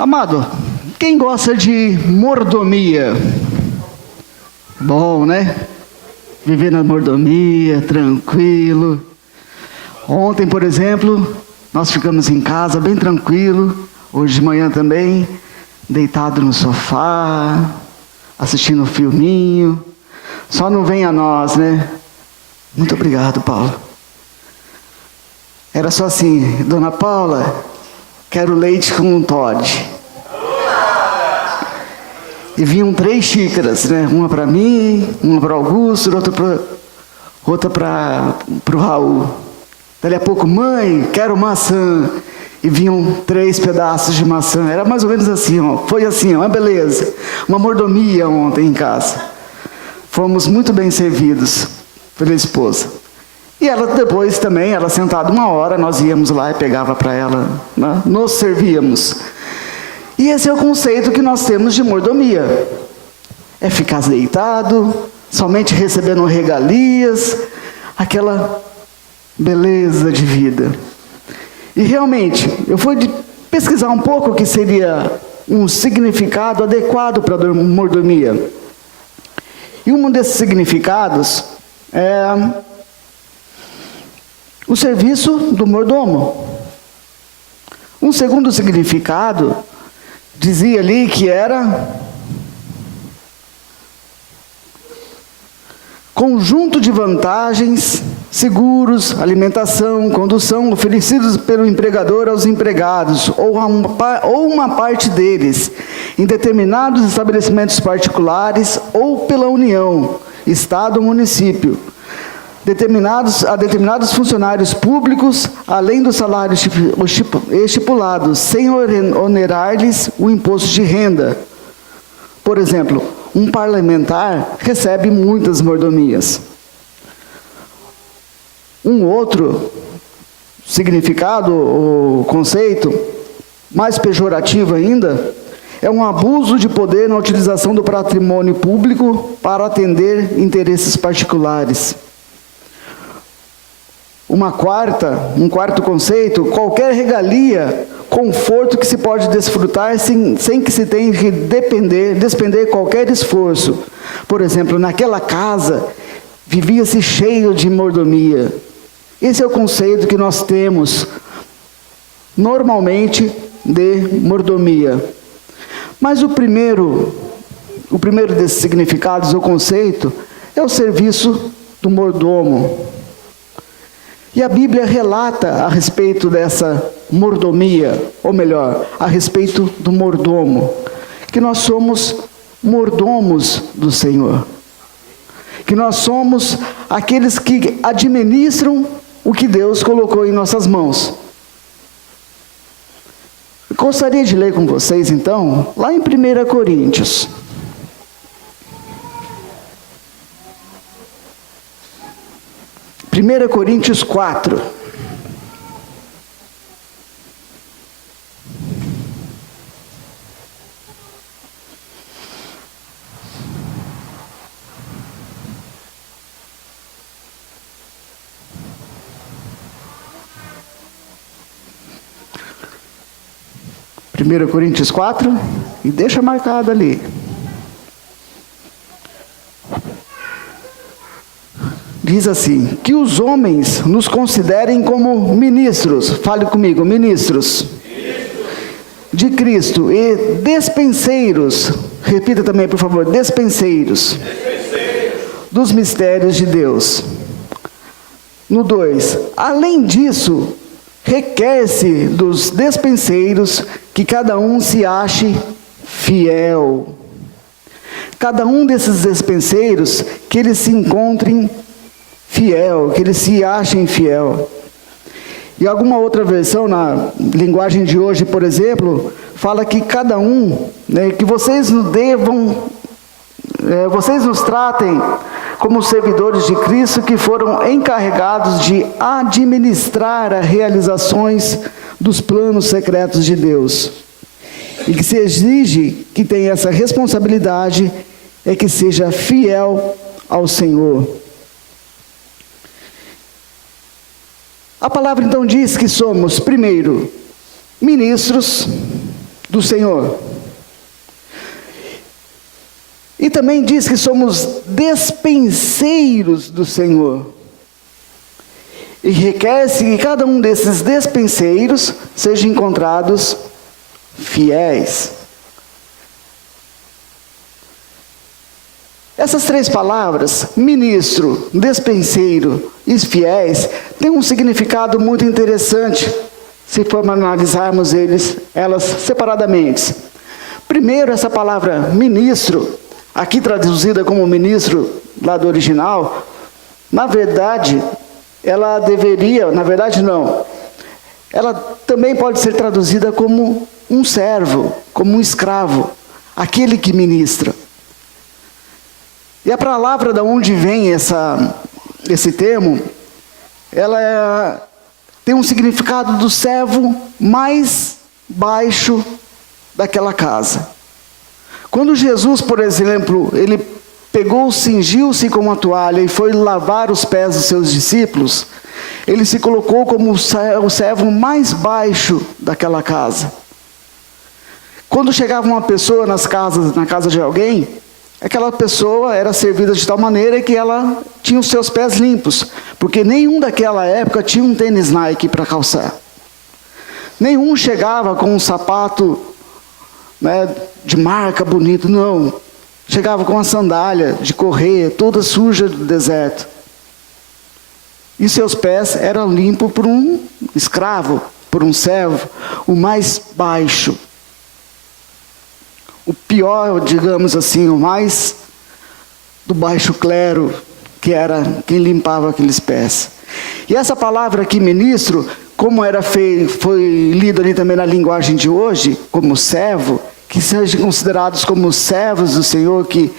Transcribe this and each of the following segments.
Amado, quem gosta de mordomia? Bom, né? Viver na mordomia, tranquilo. Ontem, por exemplo, nós ficamos em casa bem tranquilo. Hoje de manhã também, deitado no sofá, assistindo um filminho. Só não vem a nós, né? Muito obrigado, Paulo. Era só assim, Dona Paula, quero leite com um Toddy. E vinham 3 xícaras, né? Uma para mim, uma para Augusto, outra para o Raul. Dali a pouco, mãe, quero maçã. E vinham 3 pedaços de maçã. Era mais ou menos assim, ó. Foi assim, ó, uma beleza. Uma mordomia ontem em casa. Fomos muito bem servidos pela esposa. E ela depois também, ela sentada 1 hora, nós íamos lá e pegava para ela, né? Nos servíamos. E esse é o conceito que nós temos de mordomia. É ficar deitado, somente recebendo regalias, aquela beleza de vida. E realmente, eu fui pesquisar um pouco o que seria um significado adequado para a mordomia. E um desses significados é o serviço do mordomo. Um segundo significado dizia ali que era conjunto de vantagens, seguros, alimentação, condução oferecidos pelo empregador aos empregados ou uma parte deles em determinados estabelecimentos particulares ou pela União, Estado ou município. A determinados funcionários públicos, além dos salários estipulados, sem onerar-lhes o imposto de renda. Por exemplo, um parlamentar recebe muitas mordomias. Um outro significado, ou conceito, mais pejorativo ainda, é um abuso de poder na utilização do patrimônio público para atender interesses particulares. Um quarto conceito, qualquer regalia, conforto que se pode desfrutar sem que se tenha que despender qualquer esforço. Por exemplo, naquela casa, vivia-se cheio de mordomia. Esse é o conceito que nós temos, normalmente, de mordomia. Mas o primeiro desses significados, o conceito, é o serviço do mordomo. E a Bíblia relata a respeito dessa mordomia, ou melhor, a respeito do mordomo, que nós somos mordomos do Senhor, que nós somos aqueles que administram o que Deus colocou em nossas mãos. Eu gostaria de ler com vocês, então, lá em 1 Coríntios. 1 Coríntios 4. Primeira Coríntios 4, e deixa marcado ali. Diz assim, que os homens nos considerem como ministros, fale comigo, ministros de Cristo e despenseiros, repita também por favor, despenseiros dos mistérios de Deus. No 2, além disso, requer-se dos despenseiros que cada um se ache fiel. Cada um desses despenseiros, que eles se encontrem fiel, que eles se achem fiel. E alguma outra versão, na linguagem de hoje, por exemplo, fala que cada um, né, que vocês nos tratem como servidores de Cristo que foram encarregados de administrar as realizações dos planos secretos de Deus. E que se exige que tenha essa responsabilidade é que seja fiel ao Senhor. A palavra então diz que somos, primeiro, ministros do Senhor. E também diz que somos despenseiros do Senhor. E requer-se que cada um desses despenseiros seja encontrados fiéis. Essas três palavras, ministro, despenseiro e fiéis, têm um significado muito interessante, se formos analisarmos elas separadamente. Primeiro, essa palavra ministro, aqui traduzida como ministro, lá do original, na verdade, ela também pode ser traduzida como um servo, como um escravo, aquele que ministra. E a palavra da onde vem esse termo, ela tem um significado do servo mais baixo daquela casa. Quando Jesus, por exemplo, ele cingiu-se com uma toalha e foi lavar os pés dos seus discípulos, ele se colocou como o servo mais baixo daquela casa. Quando chegava uma pessoa na casa de alguém, aquela pessoa era servida de tal maneira que ela tinha os seus pés limpos, porque nenhum daquela época tinha um tênis Nike para calçar. Nenhum chegava com um sapato, né, de marca bonito, não. Chegava com uma sandália de correr, toda suja do deserto. E seus pés eram limpos por um escravo, por um servo, o mais baixo. O pior, digamos assim, o mais do baixo clero, que era quem limpava aqueles pés. E essa palavra aqui, ministro, como foi lido ali também na linguagem de hoje, como servo, que sejam considerados como servos do Senhor, que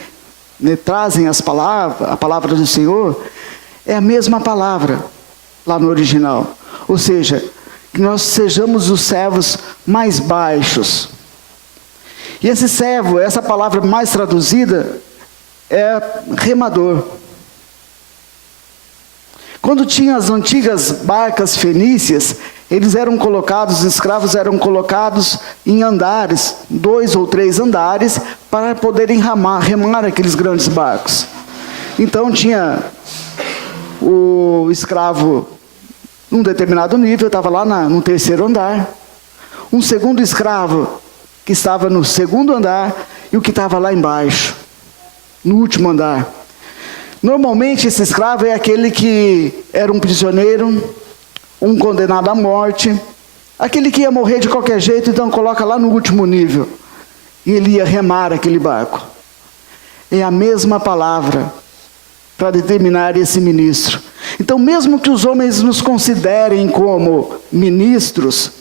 trazem a palavra do Senhor, é a mesma palavra lá no original. Ou seja, que nós sejamos os servos mais baixos. E esse servo, essa palavra mais traduzida, é remador. Quando tinha as antigas barcas fenícias, os escravos eram colocados em andares, 2 ou 3 andares, para poderem remar aqueles grandes barcos. Então tinha o escravo num determinado nível, estava lá no 3º andar. Um segundo escravo que estava no 2º andar e o que estava lá embaixo, no último andar. Normalmente esse escravo é aquele que era um prisioneiro, um condenado à morte, aquele que ia morrer de qualquer jeito, então coloca lá no último nível. E ele ia remar aquele barco. É a mesma palavra para determinar esse ministro. Então, mesmo que os homens nos considerem como ministros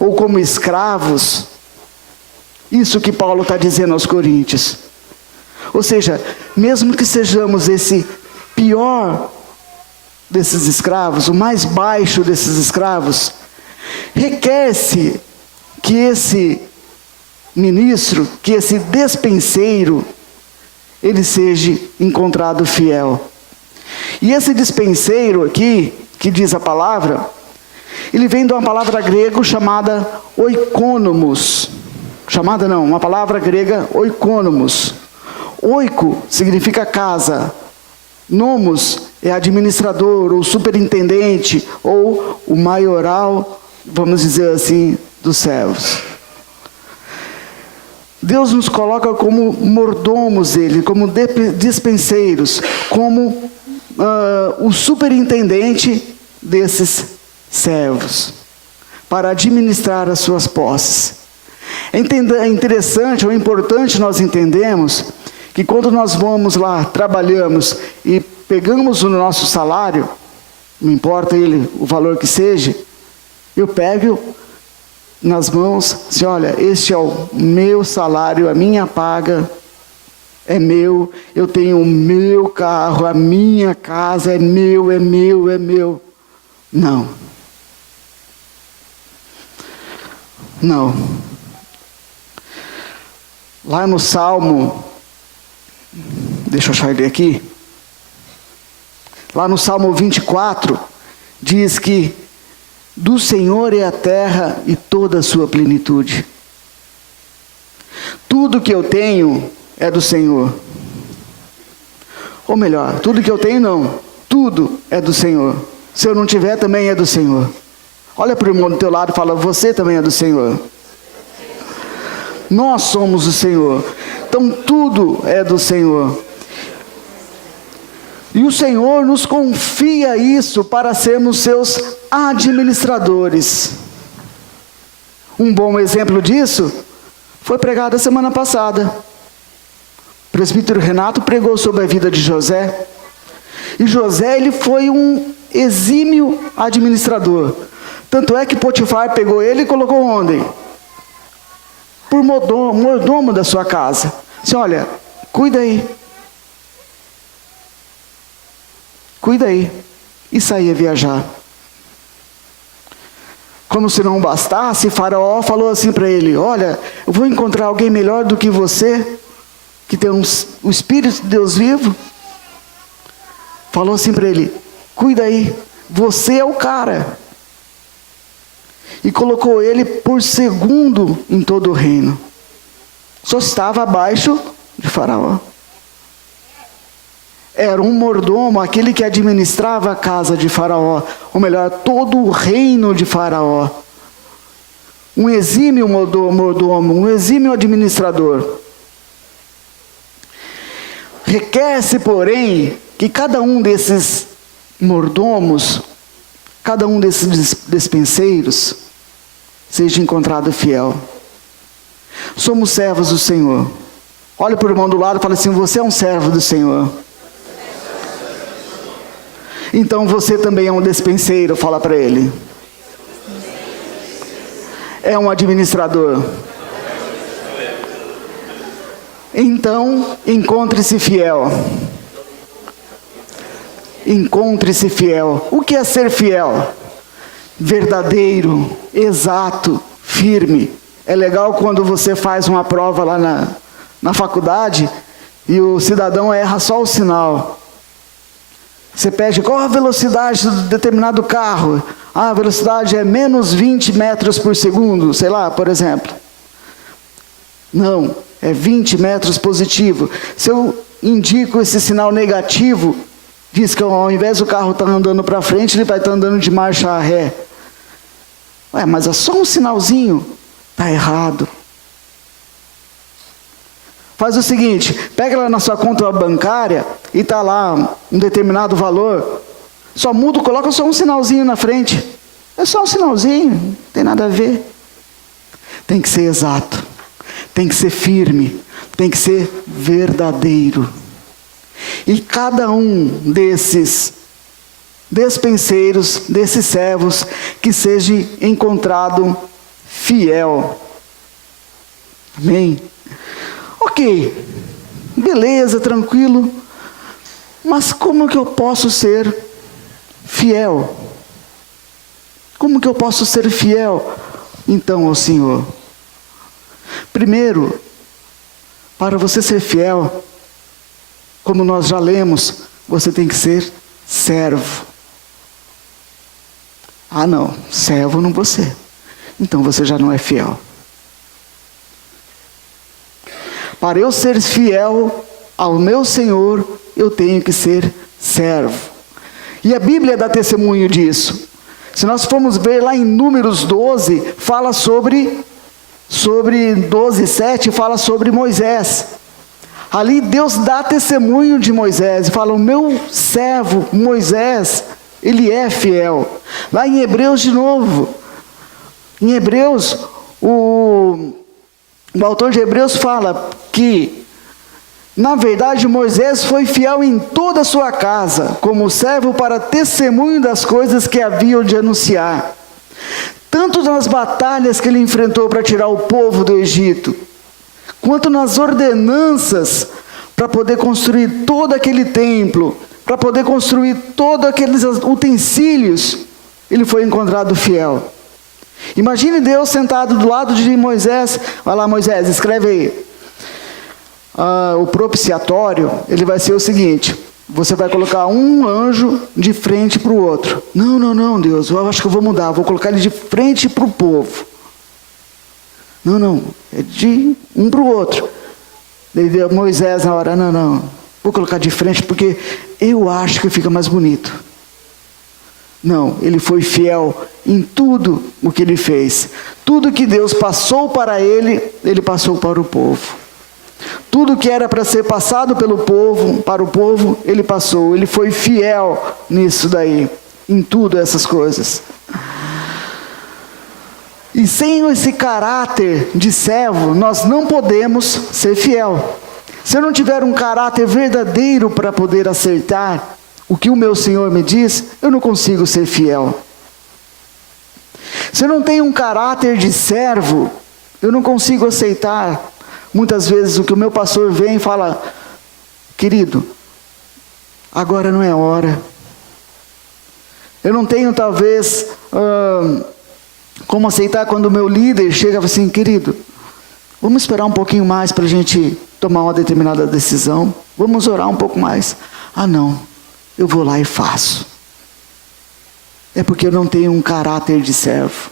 ou como escravos, isso que Paulo está dizendo aos Coríntios. Ou seja, mesmo que sejamos esse pior desses escravos, o mais baixo desses escravos, requer-se que esse ministro, que esse despenseiro, ele seja encontrado fiel. E esse despenseiro aqui, que diz a palavra, ele vem de uma palavra grega chamada oikonomos. Uma palavra grega oikonomos. Oiko significa casa. Nomos é administrador, ou superintendente, ou o maioral, vamos dizer assim, dos servos. Deus nos coloca como mordomos dele, como despenseiros, como o superintendente desses servos, para administrar as suas posses. É interessante ou importante nós entendermos que quando nós vamos lá, trabalhamos e pegamos o nosso salário, não importa o valor que seja, eu pego nas mãos, assim, olha, este é o meu salário, a minha paga é meu, eu tenho o meu carro, a minha casa é meu, é meu, é meu. Não. Não. Lá no Salmo, deixa eu achar ele aqui. Lá no Salmo 24, diz que do Senhor é a terra e toda a sua plenitude. tudo que eu tenho é do Senhor. Ou melhor, tudo que eu tenho não, tudo é do Senhor. Se eu não tiver, também é do Senhor. Olha para o irmão do teu lado e fala, você também é do Senhor. Nós somos o Senhor. Então tudo é do Senhor. E o Senhor nos confia isso para sermos seus administradores. Um bom exemplo disso foi pregado a semana passada. O presbítero Renato pregou sobre a vida de José. E José, ele foi um exímio administrador. Tanto é que Potifar pegou ele e colocou onde? Por mordomo da sua casa. Disse, olha, cuida aí. Cuida aí. E saía viajar. Como se não bastasse, Faraó falou assim para ele, olha, eu vou encontrar alguém melhor do que você, que tem o Espírito de Deus vivo. Falou assim para ele, cuida aí, você é o cara. E colocou ele por segundo em todo o reino. Só estava abaixo de Faraó. Era um mordomo, aquele que administrava a casa de Faraó, ou melhor, todo o reino de Faraó. Um exímio mordomo, um exímio administrador. Requer-se, porém, que cada um desses mordomos, cada um desses despenseiros, seja encontrado fiel. Somos servos do Senhor. Olha para o irmão do lado e fala assim, você é um servo do Senhor. Então você também é um despenseiro, fala para ele. É um administrador. Então, encontre-se fiel. Encontre-se fiel. O que é ser fiel? Verdadeiro, exato, firme. É legal quando você faz uma prova lá na faculdade e o cidadão erra só o sinal. Você pede qual a velocidade de determinado carro. A velocidade é menos 20 metros por segundo, sei lá, por exemplo. Não, é 20 metros positivo. Se eu indico esse sinal negativo, diz que ao invés do carro estar andando para frente, ele vai estar andando de marcha ré. Ué, mas é só um sinalzinho. Está errado. Faz o seguinte, pega lá na sua conta bancária e está lá um determinado valor. Só muda, coloca só um sinalzinho na frente. É só um sinalzinho, não tem nada a ver. Tem que ser exato, tem que ser firme, tem que ser verdadeiro. E cada um desses despenseiros, desses servos, que seja encontrado fiel. Amém? Ok, beleza, tranquilo, mas como que eu posso ser fiel? Como que eu posso ser fiel, então, ao Senhor? Primeiro, para você ser fiel, como nós já lemos, você tem que ser servo. Ah não, servo não você. Então você já não é fiel. Para eu ser fiel ao meu Senhor, eu tenho que ser servo. E a Bíblia dá testemunho disso. Se nós formos ver lá em Números 12, fala sobre 12:7, fala sobre Moisés. Ali Deus dá testemunho de Moisés e fala, o meu servo Moisés, ele é fiel. Lá em Hebreus de novo, em Hebreus, o autor de Hebreus fala que, na verdade, Moisés foi fiel em toda a sua casa, como servo para testemunho das coisas que haviam de anunciar. Tanto nas batalhas que ele enfrentou para tirar o povo do Egito, quanto nas ordenanças para poder construir todo aquele templo, para poder construir todos aqueles utensílios, ele foi encontrado fiel. Imagine Deus sentado do lado de Moisés. Vai lá, Moisés, escreve aí. O propiciatório, ele vai ser o seguinte: você vai colocar um anjo de frente para o outro. Não, Deus, eu acho que eu vou mudar, vou colocar ele de frente para o povo. Não, é de um para o outro. Daí Moisés na hora, não, vou colocar de frente porque eu acho que fica mais bonito. Não, ele foi fiel em tudo o que ele fez. Tudo que Deus passou para ele, ele passou para o povo. Tudo que era para ser passado pelo povo, para o povo, ele passou. Ele foi fiel nisso daí, em tudo essas coisas. E sem esse caráter de servo, nós não podemos ser fiel. Se eu não tiver um caráter verdadeiro para poder aceitar o que o meu Senhor me diz, eu não consigo ser fiel. Se eu não tenho um caráter de servo, eu não consigo aceitar muitas vezes o que o meu pastor vem e fala: querido, agora não é hora. Eu não tenho talvez como aceitar quando o meu líder chega assim: querido, vamos esperar um pouquinho mais para a gente tomar uma determinada decisão, vamos orar um pouco mais. Não, eu vou lá e faço. É porque eu não tenho um caráter de servo.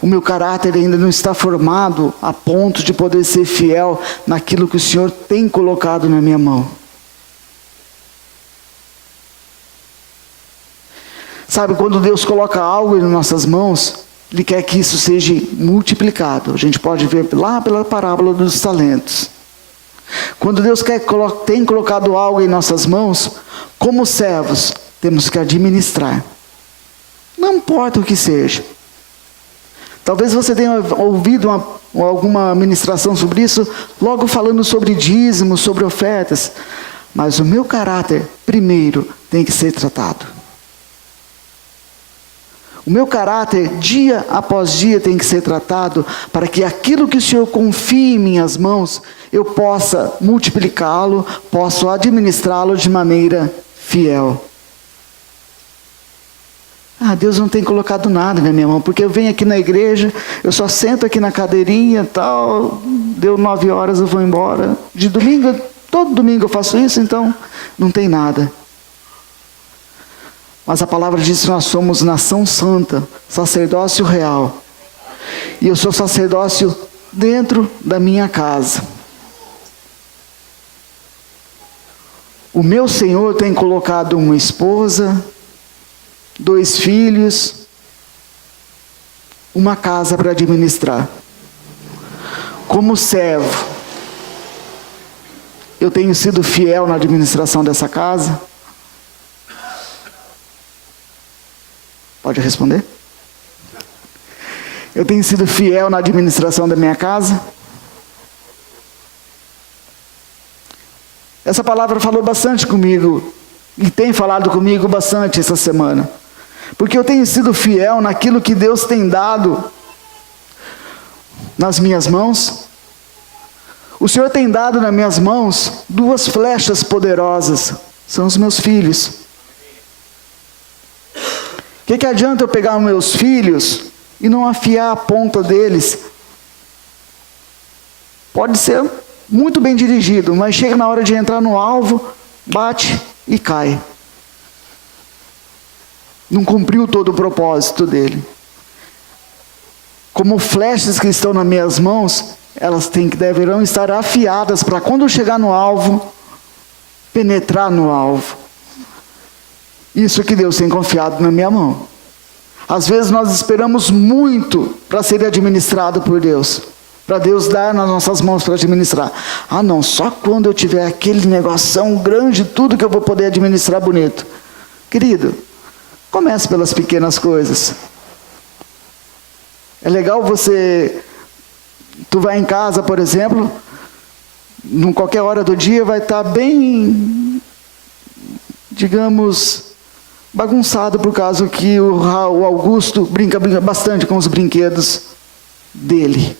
O meu caráter ainda não está formado a ponto de poder ser fiel naquilo que o Senhor tem colocado na minha mão. Sabe, quando Deus coloca algo em nossas mãos, Ele quer que isso seja multiplicado. A gente pode ver lá pela parábola dos talentos. Quando Deus tem colocado algo em nossas mãos, como servos, temos que administrar. Não importa o que seja. Talvez você tenha ouvido alguma ministração sobre isso, logo falando sobre dízimos, sobre ofertas. Mas o meu caráter, primeiro, tem que ser tratado. O meu caráter, dia após dia, tem que ser tratado para que aquilo que o Senhor confie em minhas mãos, eu possa multiplicá-lo, possa administrá-lo de maneira fiel. Deus não tem colocado nada na minha mão, porque eu venho aqui na igreja, eu só sento aqui na cadeirinha e tal, deu 9 horas eu vou embora. De domingo, todo domingo eu faço isso, então não tem nada. Mas a palavra diz que nós somos nação santa, sacerdócio real. E eu sou sacerdócio dentro da minha casa. O meu Senhor tem colocado uma esposa, 2 filhos, uma casa para administrar. Como servo, eu tenho sido fiel na administração dessa casa? Pode responder? Eu tenho sido fiel na administração da minha casa? Essa palavra falou bastante comigo, e tem falado comigo bastante essa semana. Porque eu tenho sido fiel naquilo que Deus tem dado nas minhas mãos. O Senhor tem dado nas minhas mãos 2 flechas poderosas, são os meus filhos. O que adianta eu pegar os meus filhos e não afiar a ponta deles? Pode ser muito bem dirigido, mas chega na hora de entrar no alvo, bate e cai. Não cumpriu todo o propósito dele. Como flechas que estão nas minhas mãos, elas deverão estar afiadas para quando chegar no alvo, penetrar no alvo. Isso que Deus tem confiado na minha mão. Às vezes nós esperamos muito para ser administrado por Deus. Para Deus dar nas nossas mãos para administrar. Não, só quando eu tiver aquele negoção grande, tudo que eu vou poder administrar bonito. Querido, comece pelas pequenas coisas. É legal tu vai em casa, por exemplo, em qualquer hora do dia vai estar bem, digamos, bagunçado por causa que o Augusto brinca bastante com os brinquedos dele.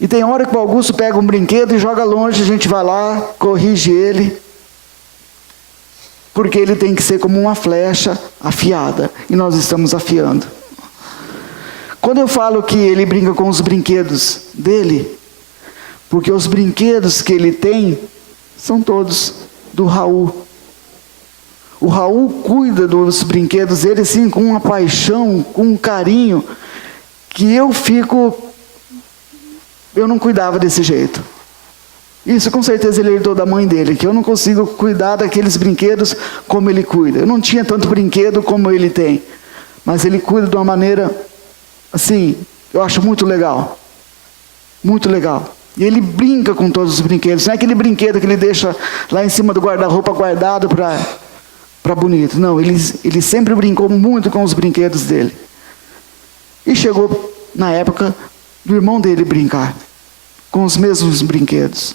E tem hora que o Augusto pega um brinquedo e joga longe, a gente vai lá, corrige ele, porque ele tem que ser como uma flecha afiada, e nós estamos afiando. Quando eu falo que ele brinca com os brinquedos dele, porque os brinquedos que ele tem são todos do Raul. O Raul cuida dos brinquedos dele assim com uma paixão, com um carinho, que eu não cuidava desse jeito. Isso com certeza ele herdou da mãe dele, que eu não consigo cuidar daqueles brinquedos como ele cuida. Eu não tinha tanto brinquedo como ele tem, mas ele cuida de uma maneira, assim, eu acho muito legal. Muito legal. E ele brinca com todos os brinquedos. Não é aquele brinquedo que ele deixa lá em cima do guarda-roupa guardado para bonito. Não, ele sempre brincou muito com os brinquedos dele. E chegou na época do irmão dele brincar com os mesmos brinquedos.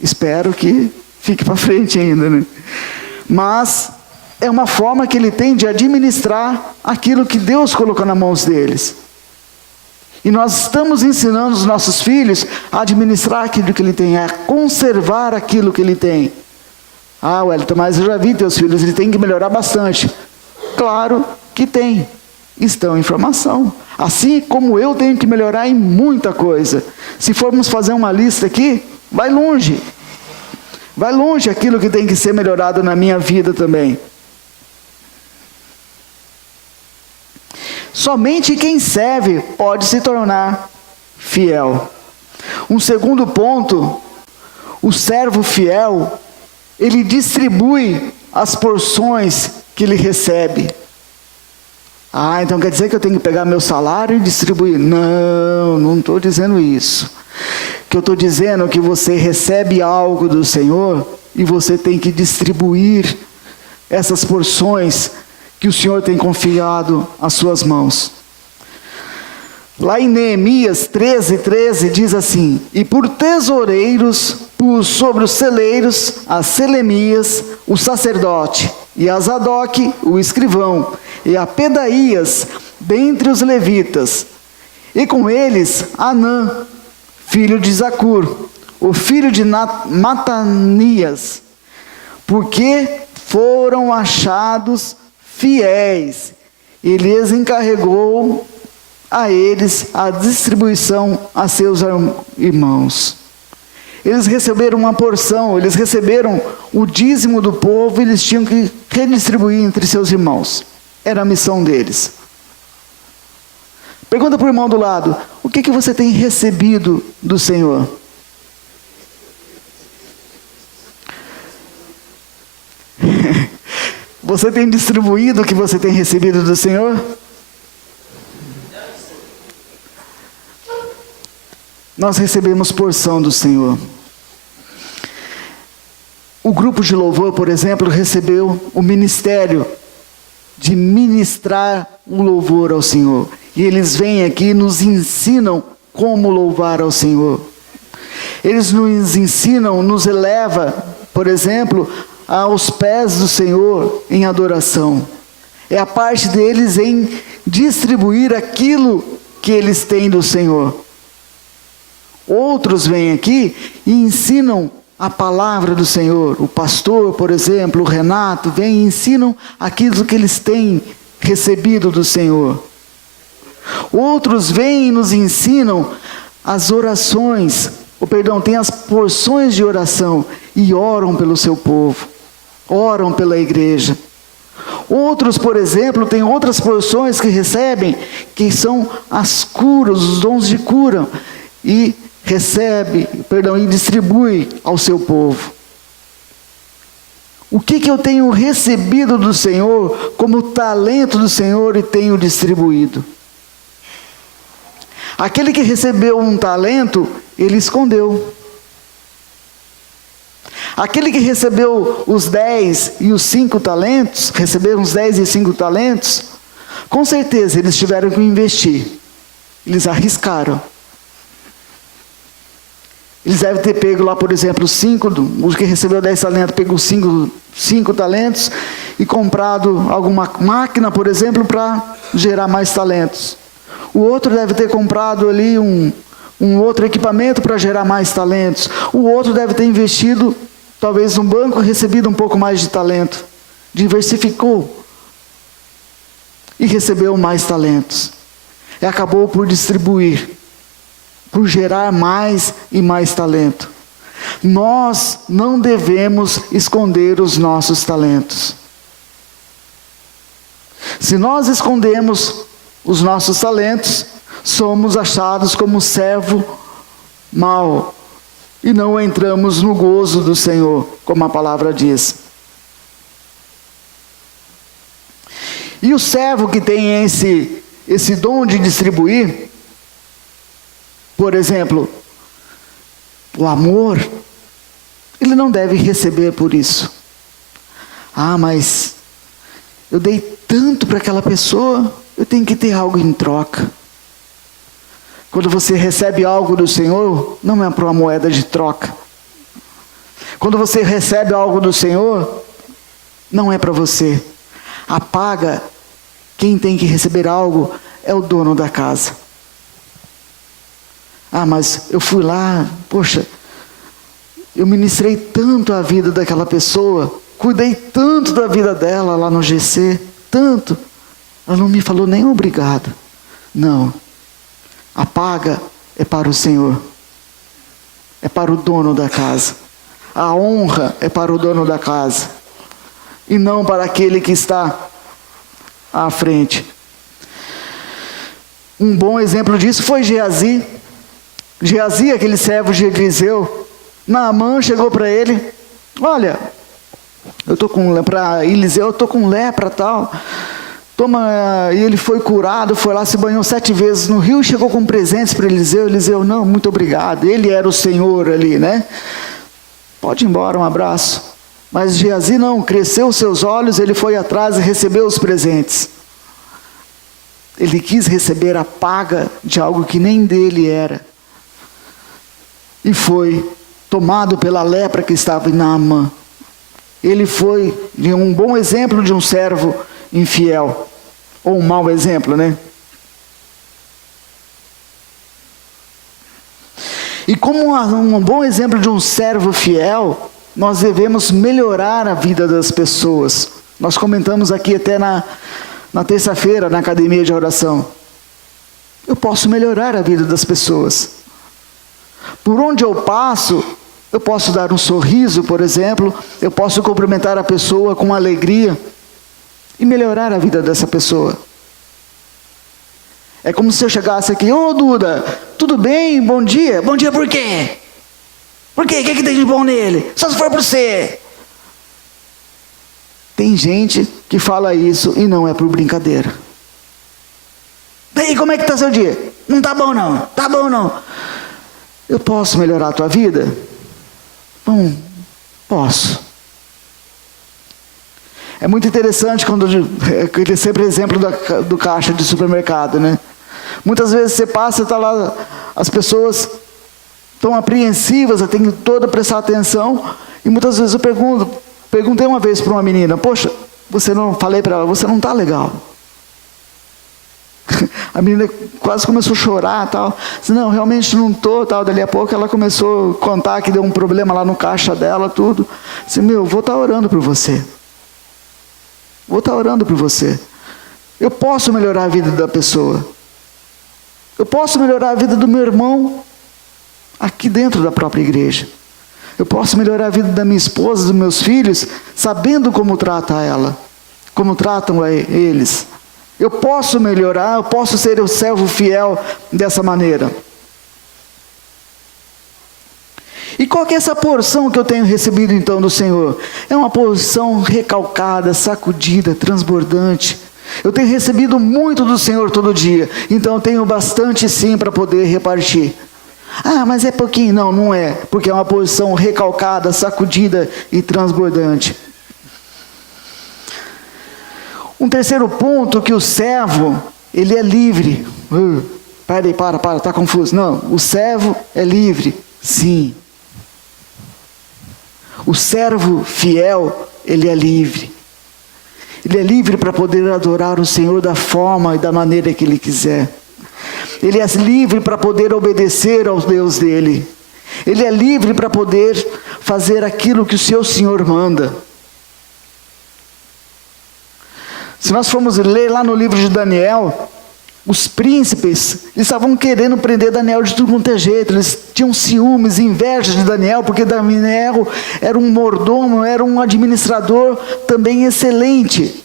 Espero que fique para frente ainda, né? Mas é uma forma que ele tem de administrar aquilo que Deus colocou nas mãos deles. E nós estamos ensinando os nossos filhos a administrar aquilo que ele tem, a conservar aquilo que ele tem. Ah, Wellington, mas eu já vi teus filhos, eles têm que melhorar bastante. Claro que tem. Estão em formação. Assim como eu tenho que melhorar em muita coisa. Se formos fazer uma lista aqui, vai longe. Vai longe aquilo que tem que ser melhorado na minha vida também. Somente quem serve pode se tornar fiel. Um segundo ponto, o servo fiel, ele distribui as porções que ele recebe. Ah, então quer dizer que eu tenho que pegar meu salário e distribuir? Não, não estou dizendo isso. O que eu estou dizendo é que você recebe algo do Senhor e você tem que distribuir essas porções que o Senhor tem confiado às suas mãos. Lá em Neemias 13:13 diz assim: e por tesoureiros pus sobre os celeiros a Selemias, o sacerdote, e a Zadok, o escrivão, e a Pedaías, dentre os levitas, e com eles Anã, filho de Zacur, o filho de Matanias, porque foram achados fiéis, e lhes encarregou a eles a distribuição a seus irmãos. Eles receberam uma porção, eles receberam o dízimo do povo, e eles tinham que redistribuir entre seus irmãos. Era a missão deles. Pergunta para o irmão do lado: o que você tem recebido do Senhor? Você tem distribuído o que você tem recebido do Senhor? Nós recebemos porção do Senhor. O grupo de louvor, por exemplo, recebeu o ministério de ministrar o louvor ao Senhor. E eles vêm aqui e nos ensinam como louvar ao Senhor. Eles nos ensinam, nos elevam, por exemplo, aos pés do Senhor em adoração. É a parte deles em distribuir aquilo que eles têm do Senhor. Outros vêm aqui e ensinam a palavra do Senhor. O pastor, por exemplo, o Renato, vem e ensinam aquilo que eles têm recebido do Senhor. Outros vêm e nos ensinam as orações, tem as porções de oração e oram pelo seu povo, oram pela igreja. Outros, por exemplo, têm outras porções que recebem, que são as curas, os dons de cura, e e distribui ao seu povo. O que eu tenho recebido do Senhor como talento do Senhor e tenho distribuído? Aquele que recebeu um talento, ele escondeu. Aquele que recebeu os 10 e os 5 talentos, receberam os 10 e 5 talentos, com certeza eles tiveram que investir. Eles arriscaram. Eles devem ter pego lá, por exemplo, o que recebeu 10 talentos, pegou 5 talentos e comprado alguma máquina, por exemplo, para gerar mais talentos. O outro deve ter comprado ali um outro equipamento para gerar mais talentos. O outro deve ter investido, talvez, no banco e recebido um pouco mais de talento. Diversificou e recebeu mais talentos. E acabou por distribuir, por gerar mais e mais talento. Nós não devemos esconder os nossos talentos. Se nós escondemos os nossos talentos, somos achados como servo mau e não entramos no gozo do Senhor, como a palavra diz. E o servo que tem esse dom de distribuir, por exemplo, o amor, ele não deve receber por isso. Ah, mas eu dei tanto para aquela pessoa, eu tenho que ter algo em troca. Quando você recebe algo do Senhor, não é para uma moeda de troca. Quando você recebe algo do Senhor, não é para você. A paga, quem tem que receber algo é o dono da casa. Ah, mas eu fui lá, poxa, eu ministrei tanto a vida daquela pessoa, cuidei tanto da vida dela lá no GC, tanto. Ela não me falou nem obrigado. Não. A paga é para o Senhor. É para o dono da casa. A honra é para o dono da casa. E não para aquele que está à frente. Um bom exemplo disso foi Geazi. Geazi, aquele servo de Eliseu. Naamã chegou para ele. Olha, eu estou com lepra, Eliseu, eu estou com lepra tal. Toma, e ele foi curado, foi lá, se banhou 7 vezes no rio, chegou com presentes para Eliseu. Eliseu, não, muito obrigado. Ele era o Senhor ali, né? Pode ir embora, um abraço. Mas Geazi não, cresceu os seus olhos, ele foi atrás e recebeu os presentes. Ele quis receber a paga de algo que nem dele era. E foi tomado pela lepra que estava em Naamã. Ele foi um bom exemplo de um servo infiel, ou um mau exemplo, né? E como um bom exemplo de um servo fiel, nós devemos melhorar a vida das pessoas. Nós comentamos aqui até na terça-feira, na academia de oração. Eu posso melhorar a vida das pessoas. Por onde eu passo, eu posso dar um sorriso, por exemplo, eu posso cumprimentar a pessoa com alegria e melhorar a vida dessa pessoa. É como se eu chegasse aqui, ô Duda, tudo bem? Bom dia. Bom dia por quê? Por quê? O que tem de bom nele? Só se for por você. Tem gente que fala isso e não é por brincadeira. E aí, como é que está seu dia? Não está bom não, está bom não. Eu posso melhorar a tua vida? Bom, posso. É muito interessante quando aquele sempre exemplo do caixa de supermercado, né? Muitas vezes você passa e está lá, as pessoas estão apreensivas, eu tenho toda prestar atenção, e muitas vezes eu perguntei uma vez para uma menina, poxa, falei para ela, você não está legal. A menina quase começou a chorar, tal. Disse, não, realmente não estou, tal. Dali a pouco ela começou a contar que deu um problema lá no caixa dela, tudo. Disse, vou estar orando por você. Vou estar orando por você. Eu posso melhorar a vida da pessoa. Eu posso melhorar a vida do meu irmão aqui dentro da própria igreja. Eu posso melhorar a vida da minha esposa, dos meus filhos, sabendo como trata ela, como tratam eles. Eu posso melhorar, eu posso ser o servo fiel dessa maneira. E qual que é essa porção que eu tenho recebido então do Senhor? É uma porção recalcada, sacudida, transbordante. Eu tenho recebido muito do Senhor todo dia, então eu tenho bastante sim para poder repartir. Ah, mas é pouquinho. Não, não é, porque é uma porção recalcada, sacudida e transbordante. Um terceiro ponto, que o servo, ele é livre. Para, está confuso. Não, o servo é livre, sim. O servo fiel, ele é livre. Ele é livre para poder adorar o Senhor da forma e da maneira que ele quiser. Ele é livre para poder obedecer ao Deus dele. Ele é livre para poder fazer aquilo que o seu Senhor manda. Se nós formos ler lá no livro de Daniel, os príncipes, eles estavam querendo prender Daniel de tudo quanto é jeito. Eles tinham ciúmes, inveja de Daniel, porque Daniel era um mordomo, era um administrador também excelente.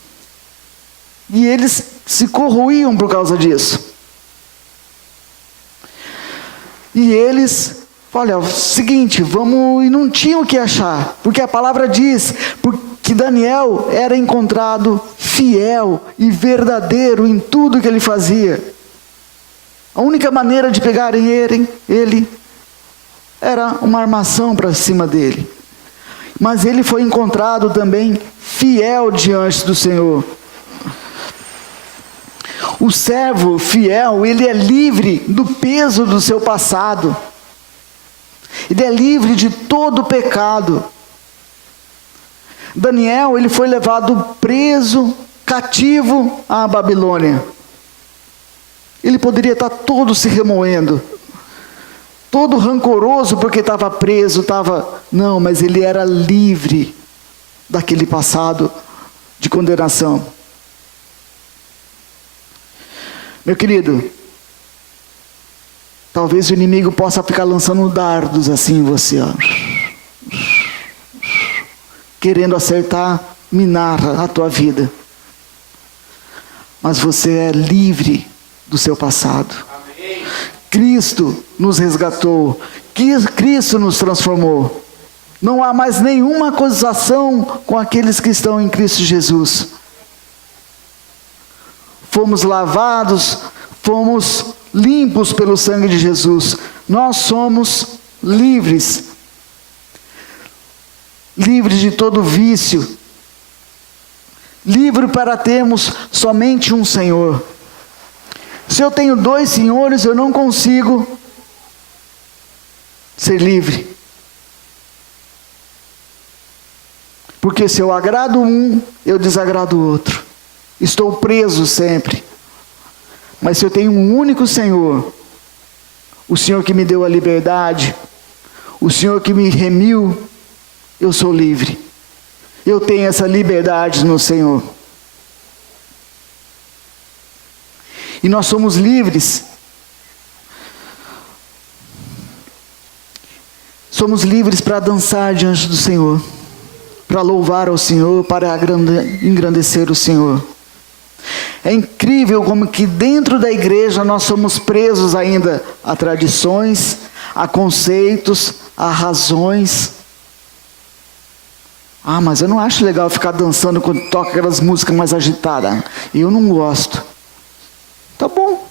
E eles se corroíam por causa disso. E eles, olha, o seguinte, vamos, e não tinham o que achar, porque a palavra diz que Daniel era encontrado fiel e verdadeiro em tudo que ele fazia. A única maneira de pegarem ele era uma armação para cima dele. Mas ele foi encontrado também fiel diante do Senhor. O servo fiel, ele é livre do peso do seu passado. Ele é livre de todo pecado. Daniel, ele foi levado preso, cativo à Babilônia. Ele poderia estar todo se remoendo, todo rancoroso porque estava preso, Não, mas ele era livre daquele passado de condenação. Meu querido, talvez o inimigo possa ficar lançando dardos assim em você, ó, querendo acertar, minar a tua vida. Mas você é livre do seu passado. Amém. Cristo nos resgatou, Cristo nos transformou. Não há mais nenhuma acusação com aqueles que estão em Cristo Jesus. Fomos lavados, fomos limpos pelo sangue de Jesus. Nós somos livres. Livres de todo vício. Livre para termos somente um Senhor. Se eu tenho dois senhores, eu não consigo ser livre. Porque se eu agrado um, eu desagrado o outro. Estou preso sempre. Mas se eu tenho um único Senhor, o Senhor que me deu a liberdade, o Senhor que me remiu, eu sou livre. Eu tenho essa liberdade no Senhor. E nós somos livres. Somos livres para dançar diante do Senhor, para louvar ao Senhor, para engrandecer o Senhor. É incrível como que dentro da igreja nós somos presos ainda a tradições, a conceitos, a razões. Ah, mas eu não acho legal ficar dançando quando toca aquelas músicas mais agitadas. Eu não gosto. Tá bom,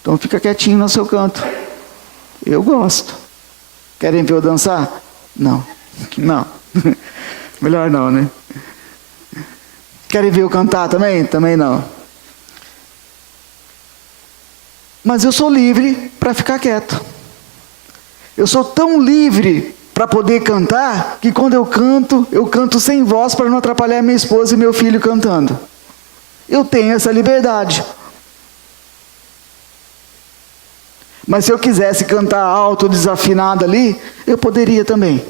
então fica quietinho no seu canto. Eu gosto. Querem ver eu dançar? Não. Melhor não, né? Querem ver eu cantar também? Também não. Mas eu sou livre para ficar quieto. Eu sou tão livre para poder cantar, que quando eu canto sem voz para não atrapalhar minha esposa e meu filho cantando. Eu tenho essa liberdade. Mas se eu quisesse cantar alto, desafinado ali, eu poderia também.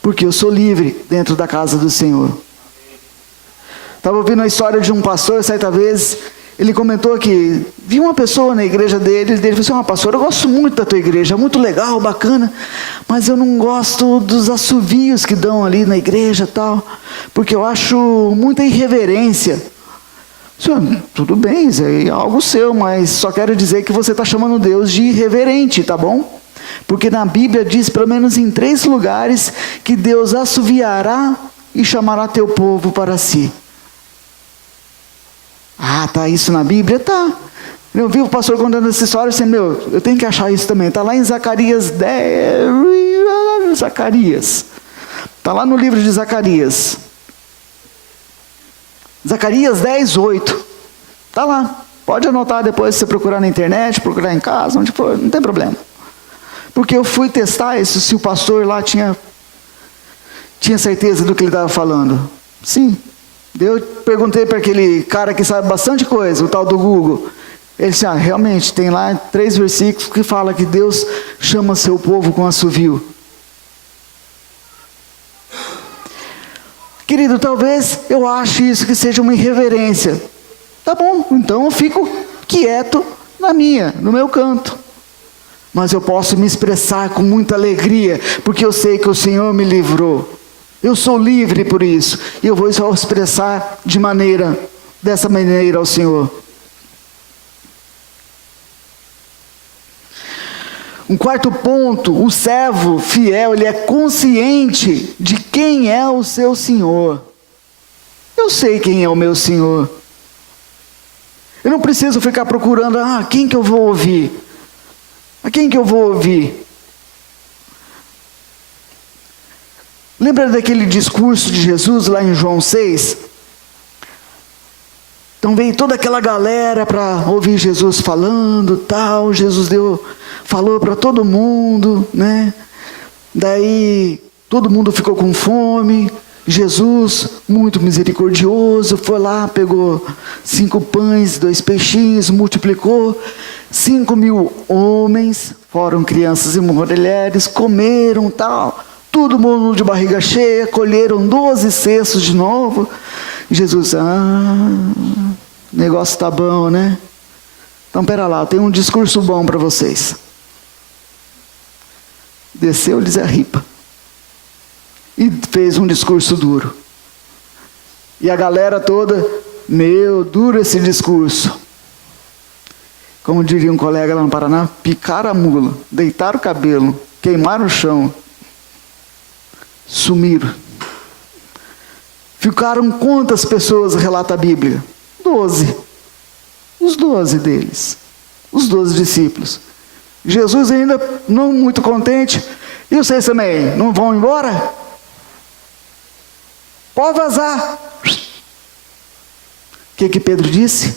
Porque eu sou livre dentro da casa do Senhor. Estava ouvindo a história de um pastor, certa vez, ele comentou que viu uma pessoa na igreja dele falou assim: pastor, eu gosto muito da tua igreja, muito legal, bacana, mas eu não gosto dos assovios que dão ali na igreja tal, porque eu acho muita irreverência. Senhor, tudo bem, isso é algo seu, mas só quero dizer que você está chamando Deus de irreverente, tá bom? Porque na Bíblia diz, pelo menos em 3 lugares, que Deus assoviará e chamará teu povo para si. Ah, tá isso na Bíblia? Tá. Eu vi o pastor contando essa história assim, eu tenho que achar isso também. Está lá em Zacarias 10. Zacarias. Está lá no livro de Zacarias. Zacarias 10, 8. Está lá. Pode anotar depois, se você procurar na internet, procurar em casa, onde for, não tem problema. Porque eu fui testar isso, se o pastor lá tinha certeza do que ele estava falando. Sim. Eu perguntei para aquele cara que sabe bastante coisa, o tal do Google. Ele disse, realmente, tem lá 3 versículos que fala que Deus chama seu povo com assovio. Querido, talvez eu ache isso que seja uma irreverência. Tá bom, então eu fico quieto no meu canto. Mas eu posso me expressar com muita alegria, porque eu sei que o Senhor me livrou. Eu sou livre por isso. E eu vou só expressar dessa maneira ao Senhor. Um quarto ponto, o servo fiel, ele é consciente de quem é o seu Senhor. Eu sei quem é o meu Senhor. Eu não preciso ficar procurando, quem que eu vou ouvir? A quem que eu vou ouvir? Lembra daquele discurso de Jesus lá em João 6? Então veio toda aquela galera para ouvir Jesus falando, tal. Jesus falou para todo mundo, né? Daí todo mundo ficou com fome. Jesus, muito misericordioso, foi lá, pegou 5 pães, 2 peixinhos, multiplicou. 5.000 homens, foram crianças e mulheres, comeram, tal. Todo mundo de barriga cheia, colheram 12 cestos de novo. Jesus, o negócio tá bom, né? Então, pera lá, eu tenho um discurso bom para vocês. Desceu-lhes a ripa. E fez um discurso duro. E a galera toda, duro esse discurso. Como diria um colega lá no Paraná, picaram a mula, deitaram o cabelo, queimaram o chão. Sumiram. Ficaram quantas pessoas, relata a Bíblia? 12. Os 12 deles. Os 12 discípulos. Jesus ainda não muito contente. E vocês também, não vão embora? Pode vazar. O que Pedro disse?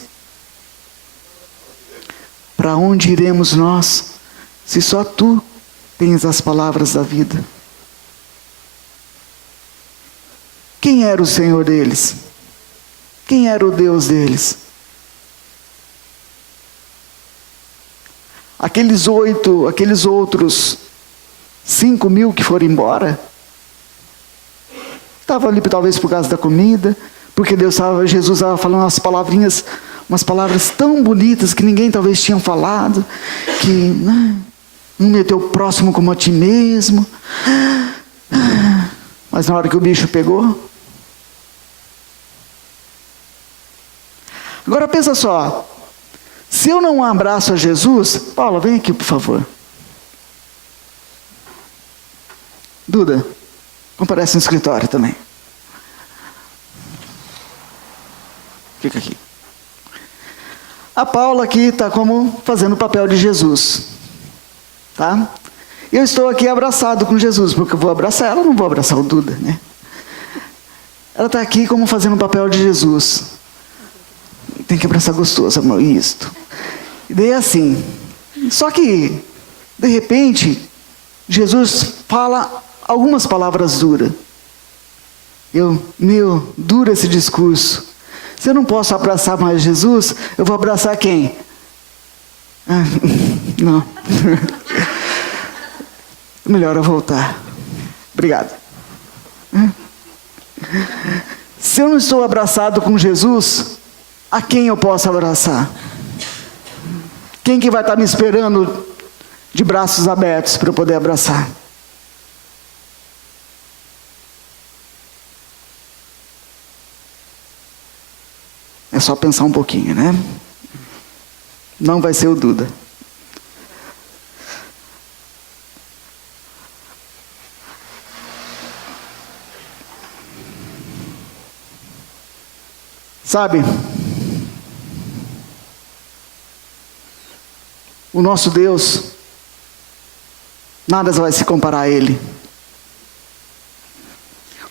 Para onde iremos nós, se só tu tens as palavras da vida? Quem era o Senhor deles? Quem era o Deus deles? Aqueles outros 5.000 que foram embora, estavam ali talvez por causa da comida, porque Jesus estava falando umas palavras tão bonitas que ninguém talvez tinha falado, que não meter o próximo como a ti mesmo. Mas na hora que o bicho pegou. Agora pensa só, se eu não abraço a Jesus, Paula, vem aqui por favor. Duda, comparece no escritório também. Fica aqui. A Paula aqui está como fazendo o papel de Jesus. Tá? Eu estou aqui abraçado com Jesus, porque eu vou abraçar ela, não vou abraçar o Duda, né? Ela está aqui como fazendo o papel de Jesus. Tem que abraçar gostoso, amor, isto. E daí assim, só que, de repente, Jesus fala algumas palavras duras. Dura esse discurso. Se eu não posso abraçar mais Jesus, eu vou abraçar quem? Não. Melhor eu voltar. Obrigado. Se eu não estou abraçado com Jesus, a quem eu posso abraçar? Quem que vai estar me esperando de braços abertos para eu poder abraçar? É só pensar um pouquinho, né? Não vai ser o Duda. Sabe? O nosso Deus, nada vai se comparar a Ele.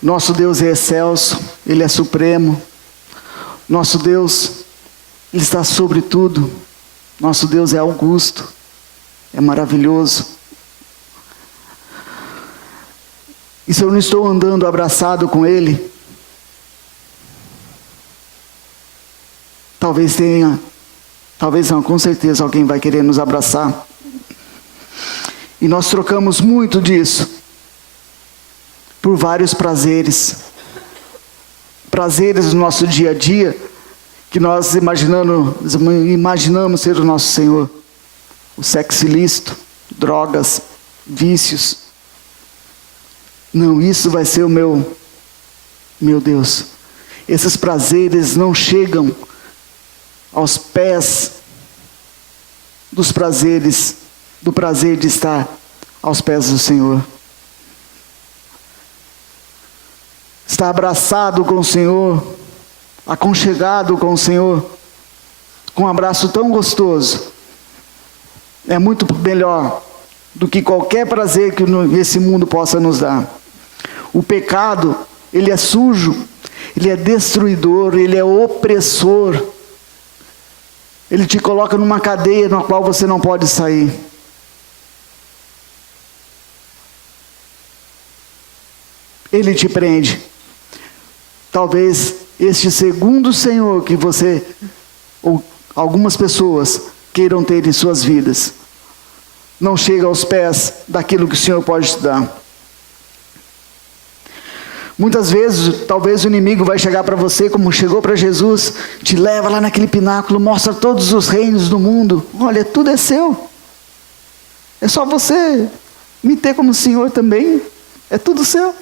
Nosso Deus é excelso, Ele é supremo. Nosso Deus, Ele está sobre tudo. Nosso Deus é augusto, é maravilhoso. E se eu não estou andando abraçado com Ele, talvez não, com certeza alguém vai querer nos abraçar. E nós trocamos muito disso por vários prazeres. Prazeres do nosso dia a dia, que nós imaginamos ser o nosso Senhor. O sexo ilícito, drogas, vícios. Não, isso vai ser o meu Deus. Esses prazeres não chegam aos pés dos prazeres do prazer de estar aos pés do Senhor. Estar abraçado com o Senhor, aconchegado com o Senhor, com um abraço tão gostoso, é muito melhor do que qualquer prazer que esse mundo possa nos dar. O pecado, ele é sujo, ele é destruidor, ele é opressor. Ele te coloca numa cadeia na qual você não pode sair. Ele te prende. Talvez este segundo Senhor que você, ou algumas pessoas, queiram ter em suas vidas, não chega aos pés daquilo que o Senhor pode te dar. Muitas vezes, talvez o inimigo vai chegar para você, como chegou para Jesus, te leva lá naquele pináculo, mostra todos os reinos do mundo. Olha, tudo é seu. É só você me ter como Senhor também. É tudo seu.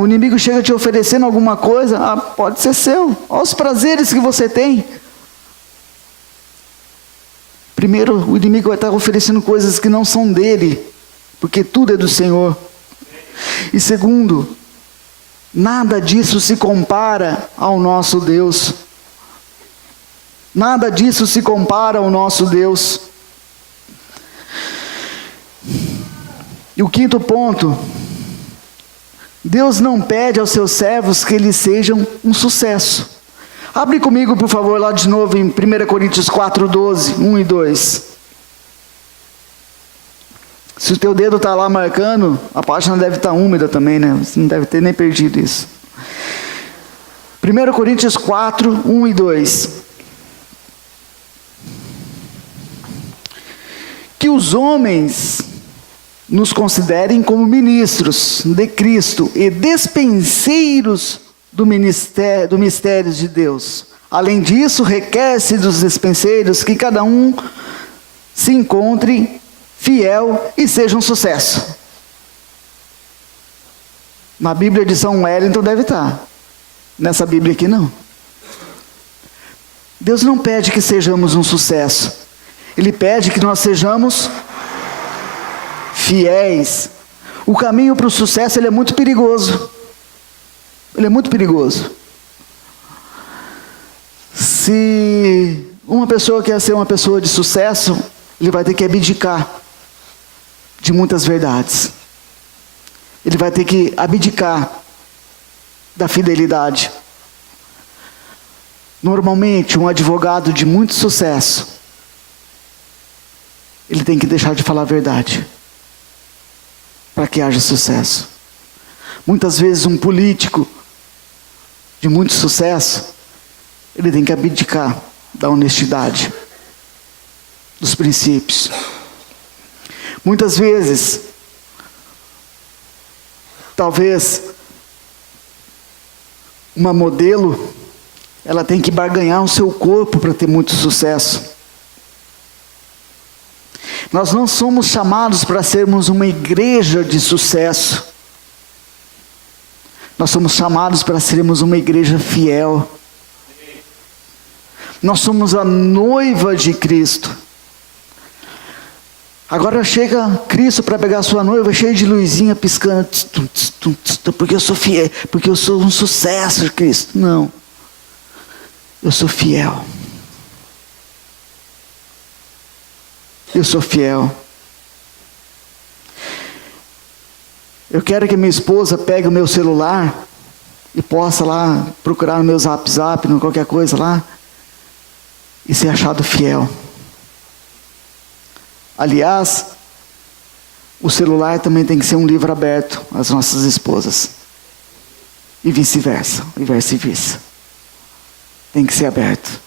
O inimigo chega te oferecendo alguma coisa, pode ser seu. Olha os prazeres que você tem. Primeiro, o inimigo vai estar oferecendo coisas que não são dele, porque tudo é do Senhor. E segundo, nada disso se compara ao nosso Deus. Nada disso se compara ao nosso Deus. E o quinto ponto, Deus não pede aos seus servos que eles sejam um sucesso. Abre comigo, por favor, lá de novo em 1 Coríntios 4:12, 1 e 2. Se o teu dedo está lá marcando, a página deve estar úmida também, né? Você não deve ter nem perdido isso. 1 Coríntios 4, 1 e 2. Que os homens nos considerem como ministros de Cristo e despenseiros do mistério de Deus. Além disso, requer-se dos despenseiros que cada um se encontre fiel e seja um sucesso. Na Bíblia de São Wellington deve estar. Nessa Bíblia aqui não. Deus não pede que sejamos um sucesso. Ele pede que nós sejamos fiéis. O caminho para o sucesso, ele é muito perigoso. Ele é muito perigoso. Se uma pessoa quer ser uma pessoa de sucesso, ele vai ter que abdicar de muitas verdades. Ele vai ter que abdicar da fidelidade. Normalmente, um advogado de muito sucesso, ele tem que deixar de falar a verdade para que haja sucesso. Muitas vezes um político de muito sucesso, ele tem que abdicar da honestidade, dos princípios. Muitas vezes, talvez, uma modelo, ela tem que barganhar o seu corpo para ter muito sucesso. Nós não somos chamados para sermos uma igreja de sucesso. Nós somos chamados para sermos uma igreja fiel. Nós somos a noiva de Cristo. Agora chega Cristo para pegar a sua noiva, cheia de luzinha piscando, porque eu sou fiel, porque eu sou um sucesso, Cristo. Não, eu sou fiel. Eu sou fiel. Eu quero que minha esposa pegue o meu celular e possa lá procurar no meu zap, no qualquer coisa lá, e ser achado fiel. Aliás, o celular também tem que ser um livro aberto às nossas esposas. E vice-versa, e vice-versa. Tem que ser aberto.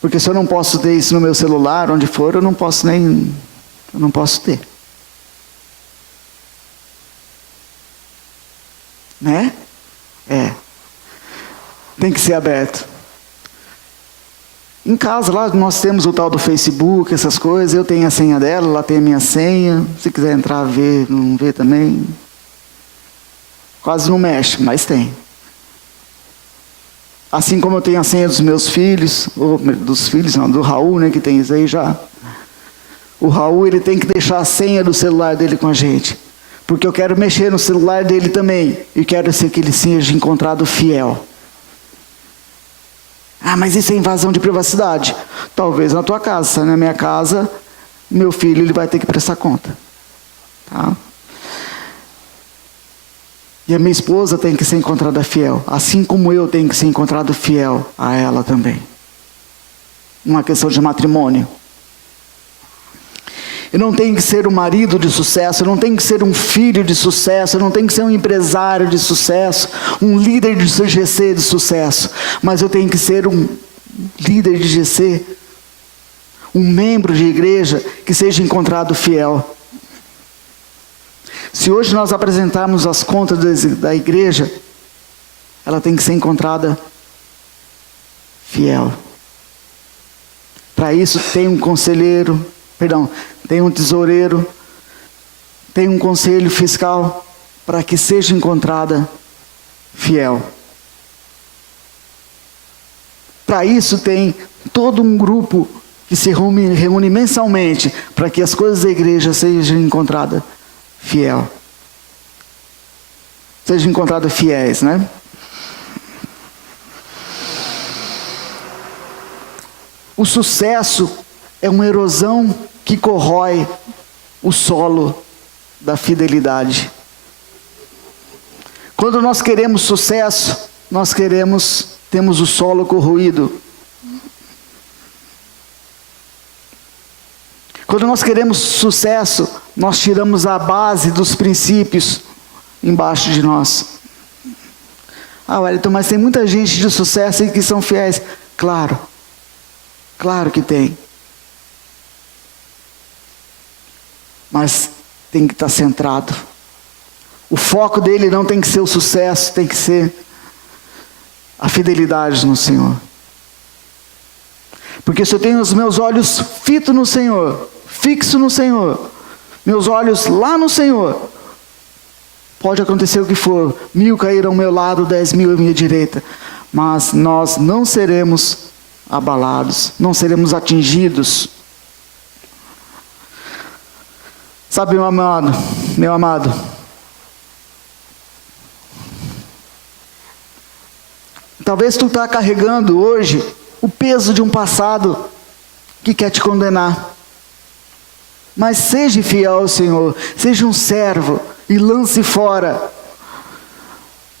Porque se eu não posso ter isso no meu celular, onde for, eu não posso ter. Né? Tem que ser aberto. Em casa, lá nós temos o tal do Facebook, essas coisas, eu tenho a senha dela, lá tem a minha senha, se quiser entrar, ver, não ver também. Quase não mexe, mas tem. Assim como eu tenho a senha dos meus filhos, ou dos filhos, não, do Raul, né, que tem isso aí já. O Raul, ele tem que deixar a senha do celular dele com a gente. Porque eu quero mexer no celular dele também. E quero ser que ele seja encontrado fiel. Ah, mas isso é invasão de privacidade. Talvez na tua casa. Na minha casa, meu filho, ele vai ter que prestar conta. Tá? E a minha esposa tem que ser encontrada fiel. Assim como eu tenho que ser encontrado fiel a ela também. Uma questão de matrimônio. Eu não tenho que ser um marido de sucesso, eu não tenho que ser um filho de sucesso, eu não tenho que ser um empresário de sucesso, um líder de GC de sucesso, mas eu tenho que ser um líder de GC, um membro de igreja que seja encontrado fiel. Se hoje nós apresentarmos as contas da igreja, ela tem que ser encontrada fiel. Para isso tem um conselheiro, tem um tesoureiro, tem um conselho fiscal, para que seja encontrada fiel. Para isso tem todo um grupo que se reúne mensalmente, para que as coisas da igreja sejam encontradas fiel. Sejam encontradas fiéis, né? O sucesso é uma erosão que corrói o solo da fidelidade. Quando nós queremos sucesso, temos o solo corroído. Quando nós queremos sucesso, nós tiramos a base dos princípios embaixo de nós. Ah, Wellington, mas tem muita gente de sucesso aí que são fiéis. Claro que tem. Mas tem que estar centrado. O foco dele não tem que ser o sucesso, tem que ser a fidelidade no Senhor. Porque se eu tenho os meus olhos fitos no Senhor, fixo no Senhor, meus olhos lá no Senhor, pode acontecer o que for, 1000 cair ao meu lado, 10.000 à minha direita, mas nós não seremos abalados, não seremos atingidos. Sabe, meu amado, talvez tu está carregando hoje o peso de um passado que quer te condenar. Mas seja fiel ao Senhor, seja um servo e lance fora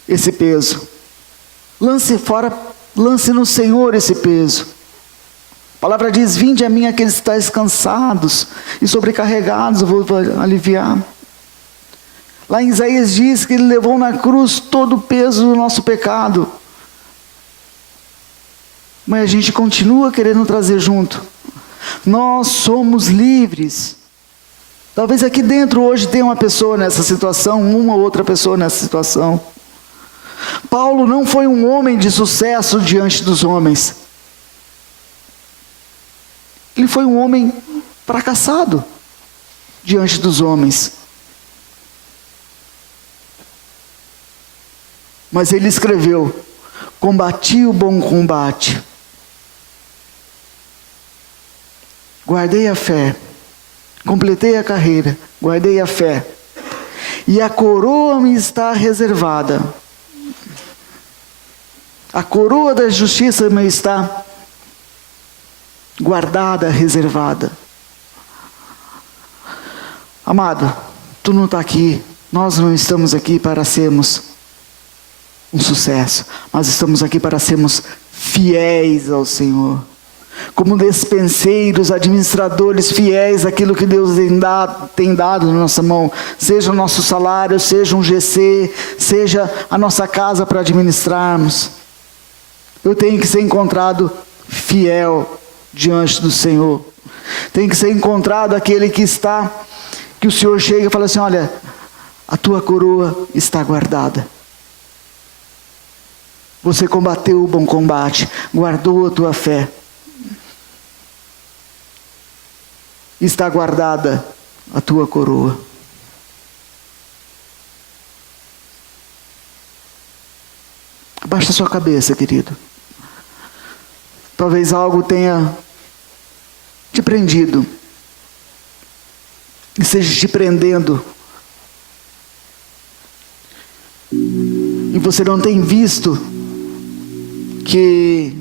esse peso. Lance no Senhor esse peso. A palavra diz: vinde a mim aqueles que estáis cansados e sobrecarregados, eu vou aliviar. Lá em Isaías diz que ele levou na cruz todo o peso do nosso pecado. Mas a gente continua querendo trazer junto. Nós somos livres. Talvez aqui dentro hoje tenha uma pessoa nessa situação, uma ou outra pessoa nessa situação. Paulo não foi um homem de sucesso diante dos homens. Ele foi um homem fracassado diante dos homens. Mas ele escreveu: combati o bom combate, guardei a fé, completei a carreira, guardei a fé, e a coroa me está reservada. A coroa da justiça me está guardada, reservada. Amado, tu não está aqui, nós não estamos aqui para sermos um sucesso, mas estamos aqui para sermos fiéis ao Senhor, como despenseiros, administradores fiéis àquilo que Deus tem dado na nossa mão, seja o nosso salário, seja um GC, seja a nossa casa para administrarmos. Eu tenho que ser encontrado fiel diante do Senhor. Tem que ser encontrado aquele que o Senhor chega e fala assim: olha, a tua coroa está guardada. Você combateu o bom combate, guardou a tua fé. Está guardada a tua coroa. Abaixa a sua cabeça, querido. Talvez algo tenha te prendido, e esteja te prendendo, e você não tem visto que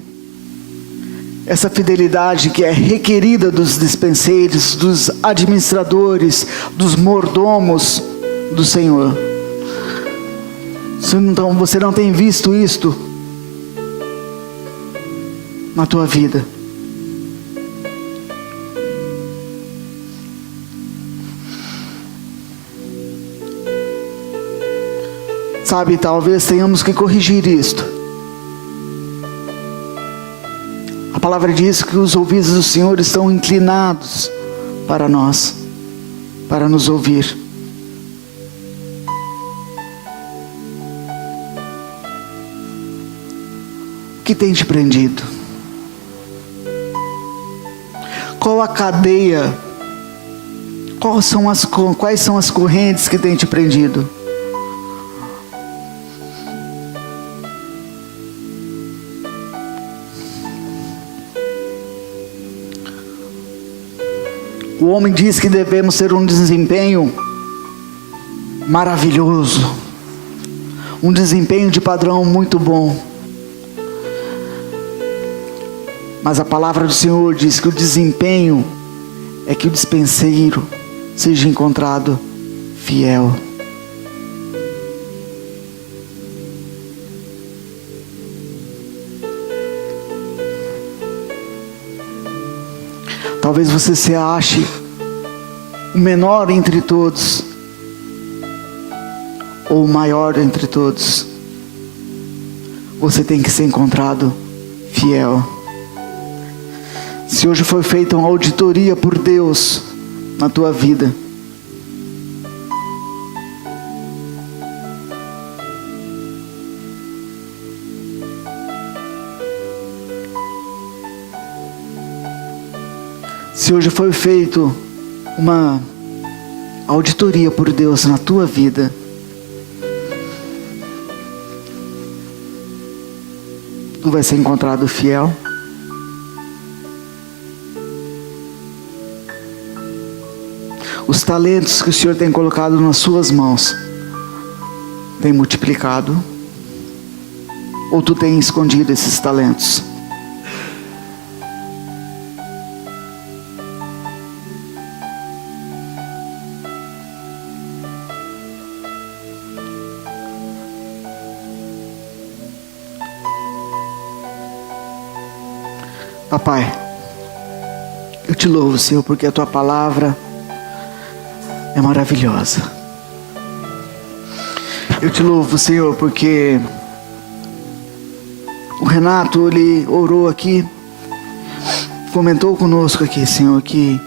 essa fidelidade que é requerida dos dispenseiros, dos administradores, dos mordomos do Senhor. Então você não tem visto isto na tua vida. Sabe, talvez tenhamos que corrigir isto. A palavra diz que os ouvidos do Senhor estão inclinados para nós, para nos ouvir. O que tem te prendido? Qual a cadeia? Quais são as correntes que tem te prendido? O homem diz que devemos ter um desempenho maravilhoso, um desempenho de padrão muito bom. Mas a palavra do Senhor diz que o desempenho é que o dispenseiro seja encontrado fiel. Talvez você se ache o menor entre todos, ou o maior entre todos. Você tem que ser encontrado fiel. Se hoje foi feita uma auditoria por Deus na tua vida, se hoje foi feito uma auditoria por Deus na tua vida, tu vai ser encontrado fiel? Os talentos que o Senhor tem colocado nas suas mãos tem multiplicado? Ou tu tem escondido esses talentos? Papai, eu te louvo, Senhor, porque a tua palavra é maravilhosa. Eu te louvo, Senhor, porque o Renato, ele orou aqui, comentou conosco aqui, Senhor, que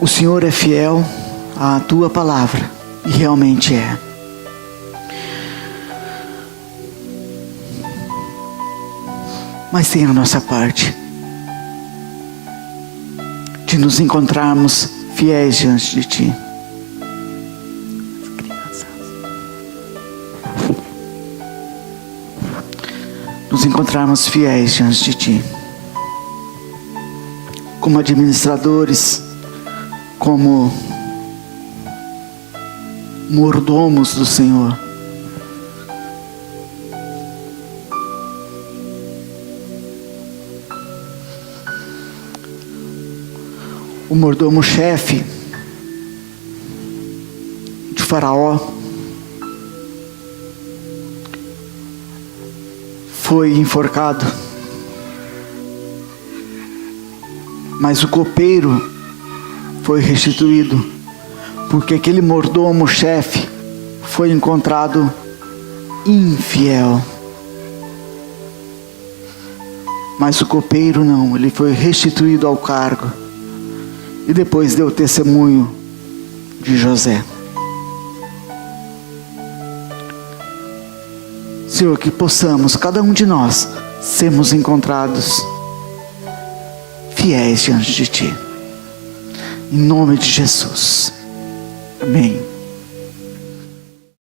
o Senhor é fiel à tua palavra, e realmente é. Mas tem a nossa parte de nos encontrarmos fiéis diante de Ti. Nos encontrarmos fiéis diante de Ti, como administradores, como mordomos do Senhor. O mordomo-chefe de Faraó foi enforcado, mas o copeiro foi restituído, porque aquele mordomo-chefe foi encontrado infiel. Mas o copeiro não, ele foi restituído ao cargo. E depois deu testemunho de José. Senhor, que possamos, cada um de nós, sermos encontrados fiéis diante de Ti. Em nome de Jesus. Amém.